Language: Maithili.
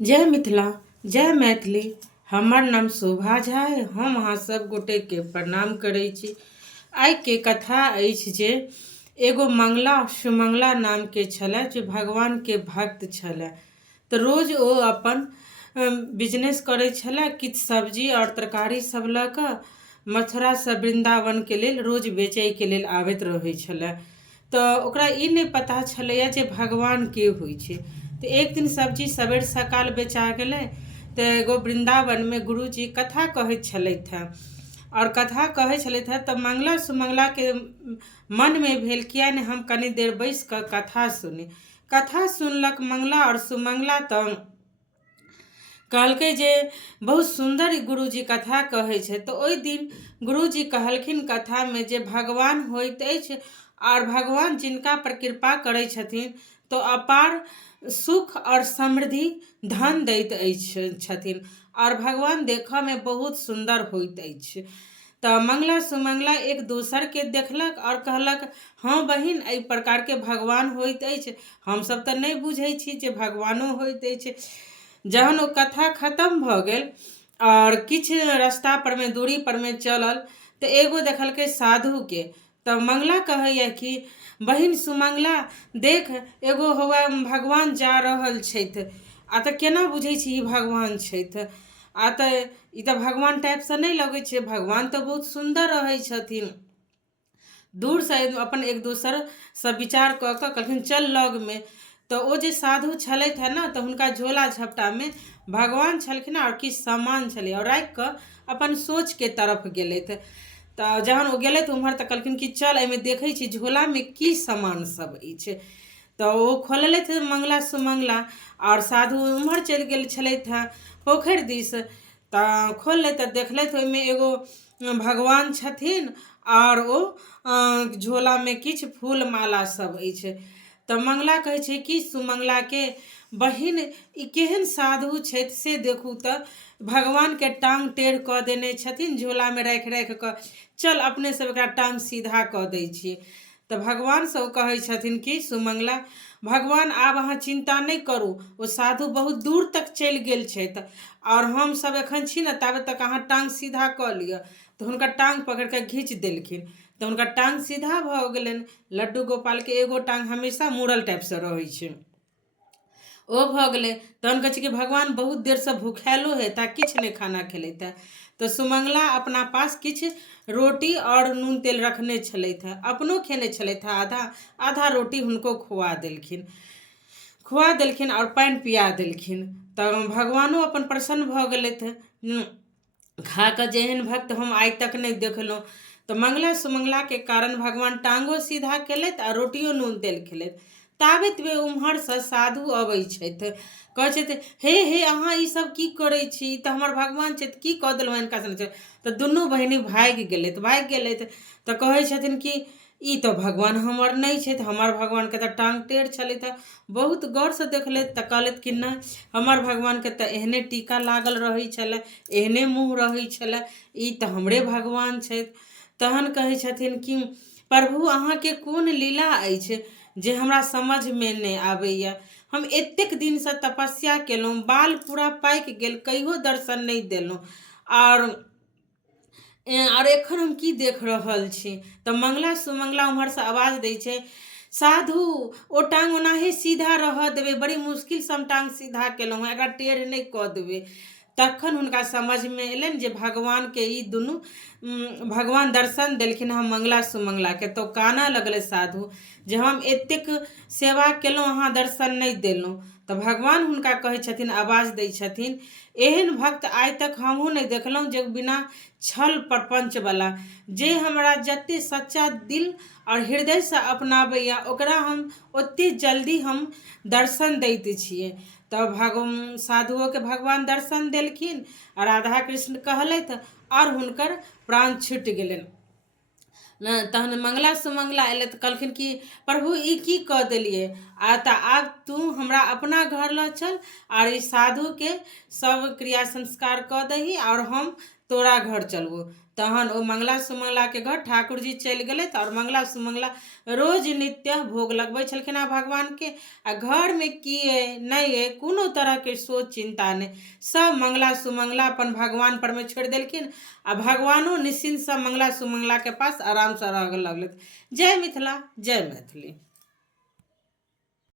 जय मिथिला, जय मैथिली। हमर नाम शोभा झा है। हम अहाँ सब गोटे के प्रणाम करै छी। आइ के कथा अछि जे एगो मंगला सुमंगला नाम के छलै, जे भगवान के भक्त छलै। तऽ रोज ओ अपन बिजनेस करै छलै, किछु सब्जी और तरकारी सब लऽ कऽ मथुरा से वृंदावन के लेल रोज बेचै के लेल आबैत रहै छलै। तऽ ओकरा ई नहि पता छलैया जे भगवान के होइ छै। तो एक दिन सब्जी सबेर सकाल बेचा गेलै। तऽ एगो वृंदावन में गुरुजी कथा कहैत छलथि हेँ, और कथा कहै छलथि हेँ तऽ मंगला सुमंगला के मन में भेल किया ने हम कनी देर बैस कऽ कथा सुनी। कथा सुनलक मंगला और सुमंगला। तऽ कहलकै जे बहुत सुंदर गुरुजी कथा कहै छै। तऽ ओहि दिन गुरुजी कहलखिन कथा में जे भगवान होइत अछि, और भगवान जिनका पर कृपा करै छथिन तो अपार सुख और समृद्धि धन दैत छथिन, और भगवान देखऽ में बहुत सुंदर होइत अछि। तऽ मंगला सुमंगला एक दोसर के देखलक और कहलक, हाँ बहिन, एहि प्रकार के भगवान होइत अछि, हमसब तऽ नहीं बुझै छी जे भगवानो होइत अछि। जहन ओ कथा खत्म भऽ गेल और किछु रास्ता पर में दूरी पर में चलल, तऽ एगो देखलकै साधु के। तऽ मंगला कहैया कि बहिन सुमंगला देख, एगो हुआ भगवान जा रहल छथि। आ तऽ केना बुझै छी ई भगवान छथि? आ तऽ ई तऽ भगवान टाइप से नहीं लगै छै, भगवान तऽ बहुत सुंदर रहै छथिन। दूर से अपन एक दोसर से विचार कऽ कऽ कहलखिन चल लग में। तऽ ओ जे साधु छलथि है ना, तऽ हुनका झोला झपटा में भगवान छलखिन और किछु सामान छलै, और राखि कऽ अपन सोच के तरफ गेलथि। तऽ जहन ओ गेलथि उम्हर, तऽ कहलखिन कि चल एहिमे देखै छी झोला में की सामान सब अछि। तऽ ओ खोललथि मंगला सुमंगला, और साधु उम्हर चलि गेल छलथि हेँ पोखरि दिस। तऽ खोललथि तऽ देखलथि ओहिमे एगो भगवान छथिन, और ओ झोला में किछु फूल माला सब अछि। तऽ मंगला कहै छै कि सुमंगला के, बहिन ई केहन साधु छथि से देखू तऽ, भगवान के टांग टेढ़ कऽ देने छथिन झोला में राखि राखि कऽ, चल अपने सब एकरा टांग सीधा कऽ दै छियै। तऽ भगवान सब कहै छथिन कि सुमंगला, भगवान आब अहाँ चिंता नहीं करू, ओ साधु बहुत दूर तक चलि गेल छथि, और हम सब एखन छी ने, ताबे तक अहाँ टांग सीधा कऽ लिअ। तऽ हुनकर टांग पकड़ि कऽ घींच देलखिन, तऽ हुनकर टांग सीधा भऽ गेलनि। लड्डू गोपाल के एगो टांग हमेशा मुड़ल टाइप से रहै छै, ओ भऽ गेलै। तहन कहै छै कि भगवान बहुत देर से भूखायलो हेता, किछु नहीं खाना खेलैता। तऽ सुमंगला अपना पास किछु रोटी और नून तेल रखने छलथि हेँ, अपनो खेने छलथि हेँ आधा, आधा रोटी हुनको खुआ देलखिन और पानि पिया देलखिन। तऽ भगवानो अपन प्रसन्न भऽ गेलथि, खा कऽ जेहन भक्त हम आइ तक नहीं देखलहुँ। तऽ मंगला सुमंगला के कारण भगवान टांगो सीधा केलथि आ रोटियो नून तेल खेलथि। ताबत वे उम्हर से साधु अबै छथि, कहै छथि हे हे अहाँ ई सब की करै छी, ई तऽ हमर भगवान छथि, की कऽ देलहुँ हिनका सङ्गे। तऽ दुनू बहिनी भागि गेलथि। तऽ कहै छथिन कि ई तऽ भगवान हमर नहीं छथि, हमर भगवान के तऽ टांग टेढ़ छलथि हेँ। बहुत गौर से देखलथि तऽ कहलथि कि नहीं, हमर भगवान के तऽ एहने टीका लागल रहै छलै, एहने मुँह रहै छलै, ई तऽ हमरे भगवान छथि। तहन कहै छथिन कि प्रभु अहाँके कोन लीला अछि जे हमरा समझ में नहीं आबैया। हम एतेक दिन से तपस्या केलहुँ, बाल पूरा पाकि गेल, कहियो दर्शन नहीं देलहुँ, और एखन हम की देख रहल छी। तऽ मंगला सुमंगला उम्हर से आवाज दै छै, साधु ओ टांग ओनाहे सीधा रह देबै, बड़ी मुश्किल से हम टांग सीधा केलहुँ, एकरा टेढ़ नहीं कऽ देबै। तखन हुनका समझ में एलनि जे भगवान के ई दुनू भगवान दर्शन देलखिन हँ मंगला सुमंगला के। तो कानऽ लगलै साधु जे हम एतेक सेवा केलहुँ, अहाँ दर्शन नहीं देलहुँ। तऽ भगवान हुनका कहै छथिन, आवाज दै छथिन, एहन भक्त आइ तक हमहूँ नहीं देखलहुँ जे बिना छल प्रपंच वाला, जे हमरा जते सच्चा दिल और हृदय से अपनाबैया ओकरा हम ओते जल्दी हम दर्शन दैत छियै। तऽ साधुओं के भगवान दर्शन देलखिन, और राधा कृष्ण कहलथि, और हुनकर प्राण छुटि गेलनि। तहन मंगला सुमंगला अयलै तऽ कहलखिन कि प्रभु ई की कऽ देलियै, तऽ आब तू हमरा अपना घर लऽ चल, और ई साधु के सब क्रिया संस्कार कऽ दही, और हम तोरा घर चलबो। तहन ओ मंगला सुमंगला के घर ठाकुर जी चलि गेलै और मंगला सुमंगला रोज नित्य भोग लगबै छलखिन आ भगवान के। आ घर में की है नहीं है कोनो तरह के सोच चिंता नहीं, सब मंगला सुमंगला अपन भगवान पर में छोड़ देलखिन आ भगवानो निश्चिंत सब मंगला सुमंगला के पास आराम से रह लगलथि। जय मिथिला, जय मैथिली।